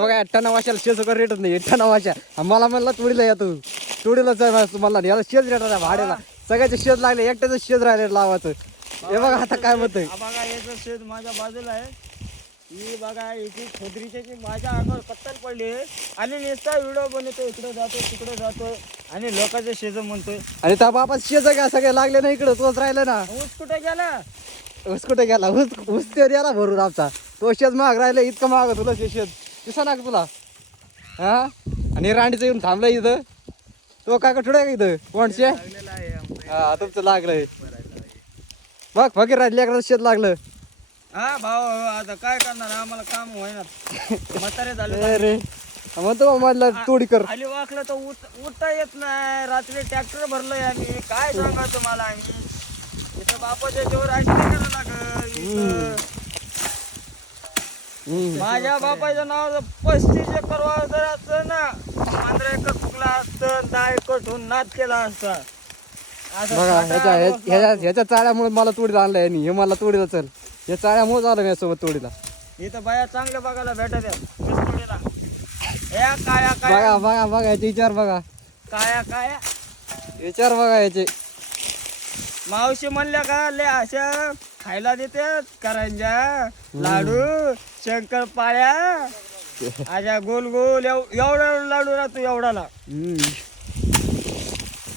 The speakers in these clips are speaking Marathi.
बघा 98 वर्षाला शेज कर रेटच नाही. 98 वर्षा मला म्हणला तुडीला या तू तुडीला मला याला शेज रेट भाड्याला सगळ्याचे शेज लागले एकट्याचं शेज राहिले लावायचं. हे बघा आता काय म्हणतोय बघा याचं शेत माझ्या बाजूला आहे. ही बघा याची खोदरीची माझ्या अंगावर कत्तल पडली आणि नुसता व्हिडिओ बनवतो इकडे जातो तिकडे जातोय आणि लोकांचे शेज म्हणतोय. आणि त्या बापा शेज का सगळे लागले ना इकडं तोच राहिला ना. ऊस कुठे गेला ऊस कुठे गेला ऊस ते द्याला भरून आमचा तो शेज महाग राहिला इतकं महाग तुला शेज दिसा ना तुला हा. आणि रांडीचं येऊन थांबलं इथं तो काय का ठुडा का इथं कोणशे हा तुमचं लागलंय बघ फकीर राहिल्या शेत लागलं. हा भाऊ आता काय करणार आम्हाला काम होईना म्हातारे झाले अरे म्हणतो मला तोडी कर खाली वाकलं तर उठता येत नाही. रात्री ट्रॅक्टर भरलोय आम्ही काय सांगा तुम्हाला आम्ही इथं बापाच्या जेवर ऐकलं करावं लागल. माझ्या बापाच्या नावाचं 35 एकर वावर असतं ना 15 एकर फुकला असतं 10 एकर ठेवून नाद केला असता. बघा ह्याच्या चाळ्यामुळे मला तोडीला आणलं यांनी. हे मला तोडीला चल या चाळ्यामुळे आलं माझ्यासोबत तोडीला. इथं बाया चांगल्या बघायला भेटत आहेत. या काया बघा बघा बघा याचे विचार बघा काया काया विचार बघा याचे. मावशी म्हणल्या का ले अशा खायला देतात करंजा लाडू शंकरपाळ्या अशा गोल गोल एवढा लाडू राहतो एवढाला.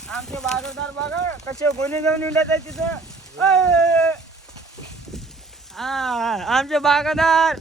आमचे बागेदार बघा कसे गोणी घेऊन येतात तिथं. हा आमचे बागेदार